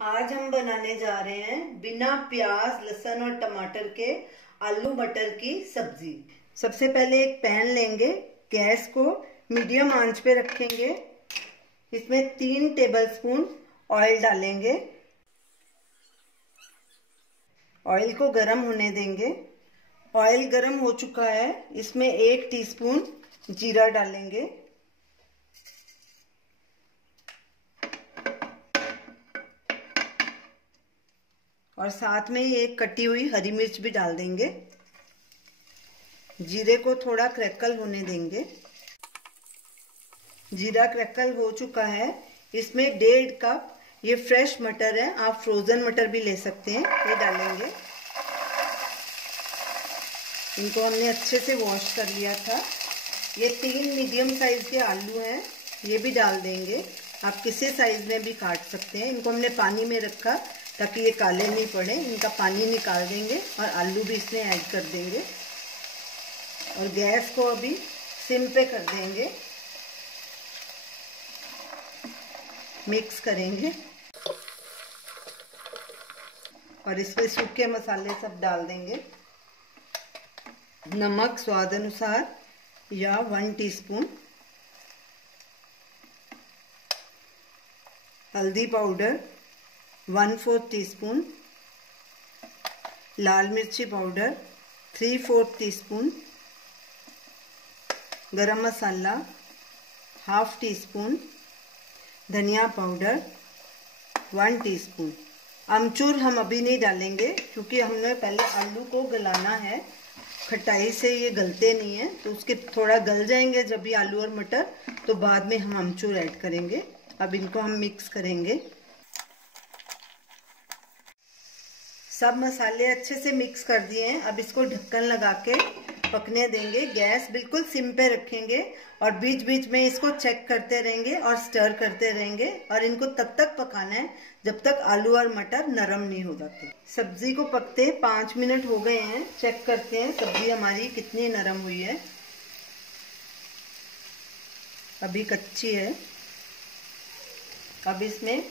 आज हम बनाने जा रहे हैं बिना प्याज लहसुन और टमाटर के आलू मटर की सब्जी। सबसे पहले एक पैन लेंगे, गैस को मीडियम आंच पे रखेंगे। इसमें 3 टेबलस्पून ऑयल डालेंगे। ऑयल को गरम होने देंगे। ऑयल गरम हो चुका है, इसमें 1 टीस्पून जीरा डालेंगे। और साथ में ही एक कटी हुई हरी मिर्च भी डाल देंगे। जीरे को थोड़ा क्रैकल होने देंगे। जीरा क्रैकल हो चुका है, इसमें 1.5 कप ये फ्रेश मटर है, आप फ्रोजन मटर भी ले सकते हैं, ये डालेंगे। इनको हमने अच्छे से वॉश कर लिया था। ये 3 मीडियम साइज के आलू हैं, ये भी डाल देंगे। आप किसी साइज में भी काट सकते हैं। इनको हमने पानी में रखा ताकि ये काले नहीं पड़े। इनका पानी निकाल देंगे और आलू भी इसमें ऐड कर देंगे। और गैस को अभी सिम पे कर देंगे। मिक्स करेंगे और इसमें सूखे मसाले सब डाल देंगे। नमक स्वाद अनुसार या 1 टीस्पून, हल्दी पाउडर 1/4 टीस्पून, लाल मिर्ची पाउडर 3/4 टीस्पून, गरम मसाला 1/2 टीस्पून, धनिया पाउडर 1 टीस्पून। अमचूर हम अभी नहीं डालेंगे क्योंकि हमने पहले आलू को गलाना है। खटाई से ये गलते नहीं है, तो उसके थोड़ा गल जाएंगे जब भी आलू और मटर, तो बाद में हम अमचूर ऐड करेंगे। अब इनको हम मिक्स करेंगे। सब मसाले अच्छे से मिक्स कर दिए हैं। अब इसको ढक्कन लगा के पकने देंगे। गैस बिल्कुल सिम पे रखेंगे और बीच बीच में इसको चेक करते रहेंगे और स्टर करते रहेंगे। और इनको तब तक पकाना है जब तक आलू और मटर नरम नहीं हो जाते। सब्जी को पकते 5 मिनट हो गए हैं। चेक करते हैं सब्जी हमारी कितनी नरम हुई है। अभी कच्ची है। अब इसमें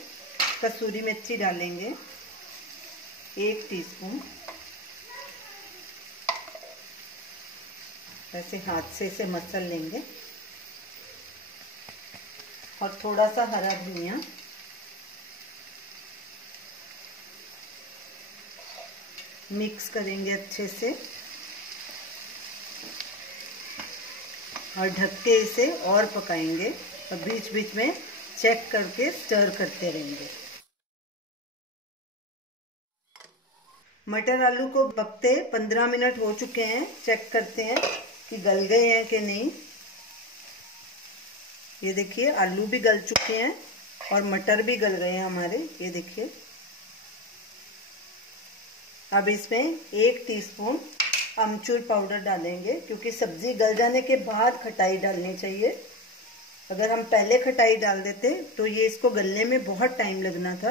कसूरी मेथी डालेंगे 1 टीस्पून। ऐसे हाथ से इसे मसल लेंगे। और थोड़ा सा हरा धनिया, मिक्स करेंगे अच्छे से और ढक के इसे और पकाएंगे। और बीच बीच में चेक करके स्टर करते रहेंगे। मटर आलू को पकते 15 मिनट हो चुके हैं। चेक करते हैं कि गल गए हैं कि नहीं। ये देखिए आलू भी गल चुके हैं और मटर भी गल गए हैं हमारे, ये देखिए। अब इसमें 1 टीस्पून अमचूर पाउडर डालेंगे क्योंकि सब्जी गल जाने के बाद खटाई डालनी चाहिए। अगर हम पहले खटाई डाल देते तो ये इसको गलने में बहुत टाइम लगना था।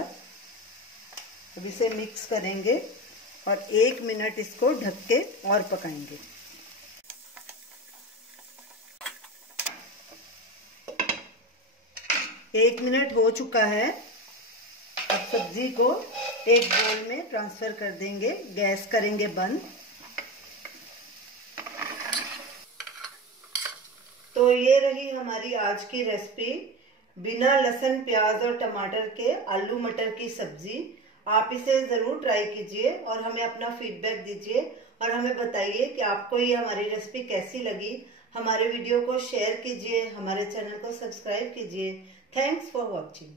अब इसे मिक्स करेंगे और 1 मिनट इसको ढक के और पकाएंगे। एक मिनट हो चुका है। अब सब्जी को एक बोल में ट्रांसफर कर देंगे। गैस करेंगे बंद। तो ये रही हमारी आज की रेसिपी, बिना लहसुन प्याज और टमाटर के आलू मटर की सब्जी। आप इसे जरूर ट्राई कीजिए और हमें अपना फीडबैक दीजिए और हमें बताइए कि आपको ये हमारी रेसिपी कैसी लगी। हमारे वीडियो को शेयर कीजिए, हमारे चैनल को सब्सक्राइब कीजिए। Thanks for watching.